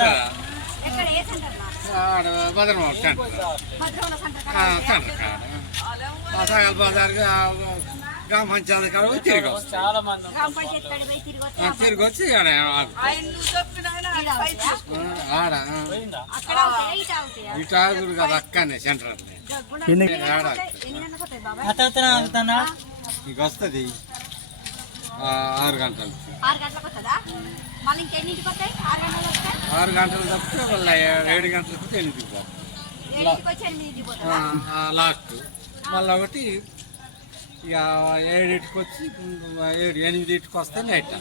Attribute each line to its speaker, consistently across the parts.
Speaker 1: భద్రమావ centre సగాల Bazar గ్రామ పంచాయతీ కాడ తిరిగి తిరిగి వచ్చి ఆడ ఇటు ఆగురు కదా అక్కనే సెంటర్ ఇక వస్తుంది 6 గంటలు 6 గంటలు తప్పితే మళ్ళీ 7 గంటలకు 8కి పోతాం లాస్ట్ మళ్ళీ ఒకటి ఇక 7కి వచ్చి 8కి వస్తే నైట్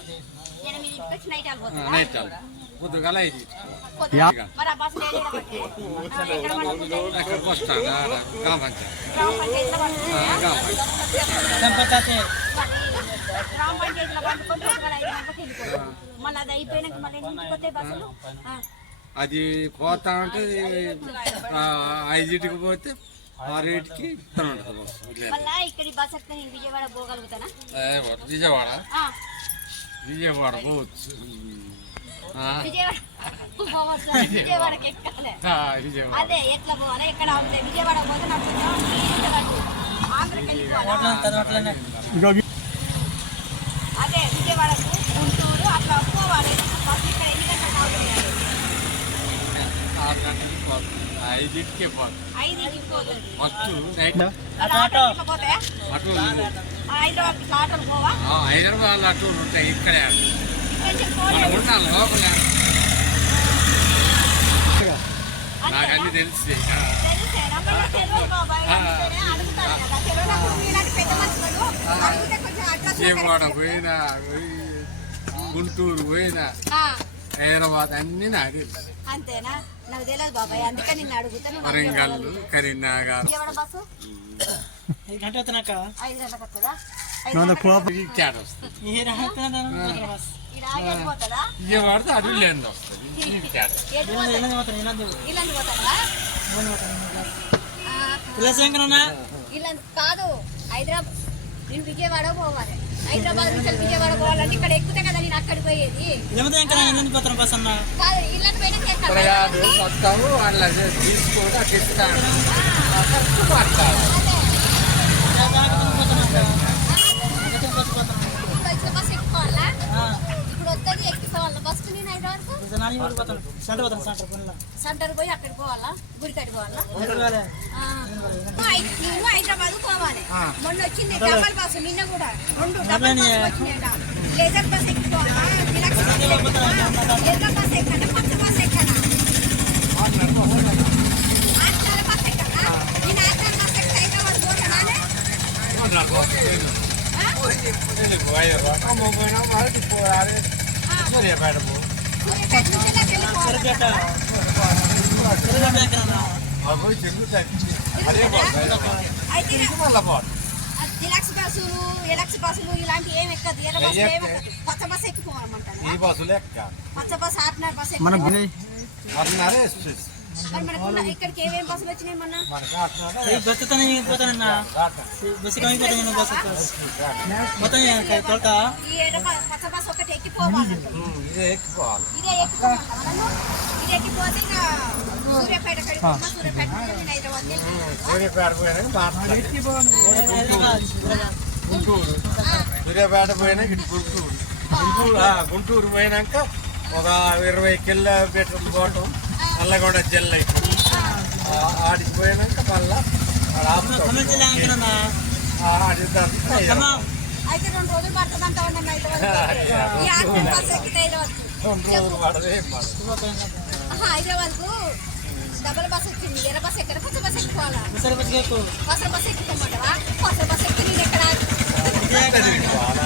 Speaker 1: నైట్ పొద్దుగాల 5 అక్కడ బస్ స్టాండ్ గ్రామ పంచాయతీ అది పోతా ఉంటే 5కి పోతే 6కి విజయవాడ పోవచ్చు
Speaker 2: అదే ఎట్లా పోవాలి ఎక్కడ విజయవాడ పోతే అదే విజయవాడకు గుంటూరు అట్లా పోవాలి ఇక్కడ ఎన్ని గంటలకు పోతుంది 5కి
Speaker 1: హైదరాబాద్ అటు ఉంటాయి ఇక్కడే లోపల నాకు అన్ని తెలిసి విజయవాడ పోయినా గుంటూరు పోయినా హైదరాబాద్ అన్ని నాకు తెలుసు.
Speaker 2: అంతేనా? నాకు తెలియదు బాబాయ్, అందుకే నిన్ను అడుగుతాను.
Speaker 1: వరంగల్ కరీంనగర్ విజయవాడ అడవి లేదు
Speaker 2: కాదు హైదరాబాద్. నేను విజయవాడ పోవాలి, హైదరాబాద్ నుంచి విజయవాడ పోవాలంటే ఇక్కడ ఎక్కుతే కదా నేను అక్కడికి పోయేది. బస్ ఎక్కుకోవాలా? ఇప్పుడు వస్తుంది ఎక్కుకోవాలా బస్ నేను హైదరాబాద్ సెంటర్ పోయి అక్కడికి పోవాలా, గుడికాడికి పోవాలా? నేను హైదరాబాద్ పోవాలి. మొన్న వచ్చింది డబల్ బస్సు, నిన్న కూడా 2 డబల్ బస్సు వచ్చినాయట. లేజర్ బస్ ఎక్కుకోవాలా, డిలక్స్ బస్ ఎక్కుకోవాలా, లేజర్ బస్ ఎక్కడా, కొత్త బస్ ఎక్కడా, ఆర్ఆర్ బస్ ఎక్కడా? నేను ఆర్ఆర్ బస్ ఎక్కడ హైదరాబాద్ పోతానే. డిలక్స్ బస్సులు, ఎలక్స్ బస్సులు ఇలాంటి ఏమి ఎక్కదు. కొత్త బస్ ఎక్కిపోవాలన్నమాట. కొత్త బస్ ఆర్ఆర్ బస్ ఇక్కడికి ఏమేమి బస్సులు వచ్చినాయి మొన్న? కొత్త బస్ ఒకటి ఎక్కిపోవాలి. ఇదే ఎక్కిపోతే ఇంకా సూర్యాపేట సూర్యాపేట
Speaker 1: సూర్యాపేట పోయినా ఇటు గుంటూరు పోయినాక ఒక 20 కిలోమీటర్లు పోవటం నల్లగొండ జిల్లా ఆడికి పోయినాక మళ్ళా
Speaker 2: అయితే 2 రోజులు పడుతుందంట. 2 రోజులు పడదే. హైదరాబాద్ కు డబల్ బస్ వచ్చింది. ఎర్ర బస్ ఎక్కడ, కొత్త బస్ ఎక్కుకోవాలా? కొత్త బస్ ఎక్కుకోమంటావా? కొత్త బస్ ఎక్కి నేను ఎక్కడ ఇట్లా తిరిగిపోవాలా?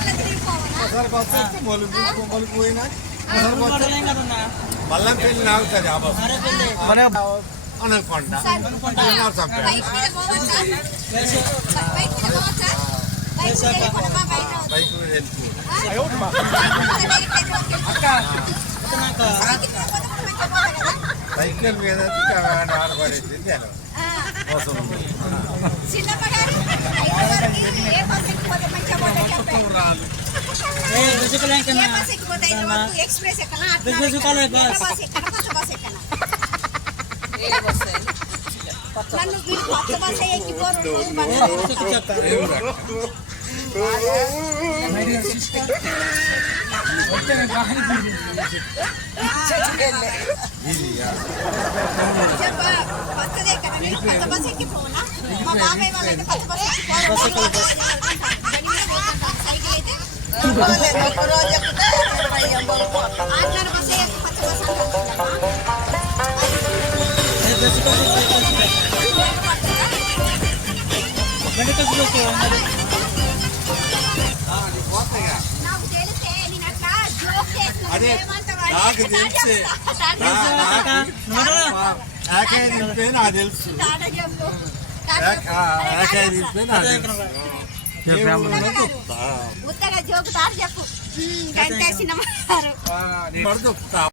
Speaker 1: మల్లంపల్లి నాగుతుంది ఆ బస్సు. అనకొండ
Speaker 2: బైక్ మీద పోవచ్చా?
Speaker 1: బైక్ మీద వెళ్తుంది. సైకిల్ మీద ఆడబడేది
Speaker 2: చిన్నప్పటి మొన్న
Speaker 1: మొత్తం
Speaker 2: చెప్పాను.
Speaker 1: రాదు.
Speaker 2: ఏ బస్ ఎక్కిపోతే ఇది వద్దు, ఎక్స్ప్రెస్ ఎక్కనా, అట్లా ఎక్కనా, ఎర్ర బస్ ఎక్కనా, పచ్చ బస్ ఎక్కనా? నన్ను వీళ్ళు పచ్చ బస్ ఎక్కిపోరు, రెండు బస్సులు ఎక్కిపోరు.
Speaker 1: ఏం రాదు. ఇదియా.
Speaker 2: చెప్ప, పచ్చదే ఎక్కనా, నేను పచ్చ బస్ ఎక్కిపోనా? మా బాబాయ్ వాళ్ళైతే పచ్చ బస్ ఎక్కిపోరు. బండి మీద పోతుంటారు, సైకిల్ అయితే ఆట్లాడ బస్ ఎక్కి పచ్చ బస్
Speaker 1: అది పోతాయిగా.
Speaker 2: నాకు తెలిసే నేను అట్లా జోక్ చేసిన
Speaker 1: అదే, నాకు తెలిసే. ఏకాయ దింపే నాకు తెలుసు. ఏకాయ దింపే నాకు తెలుసు.
Speaker 2: ఉత్తగా జోకు తాడు చెప్పు గంటేసిన
Speaker 1: పడుతుంటా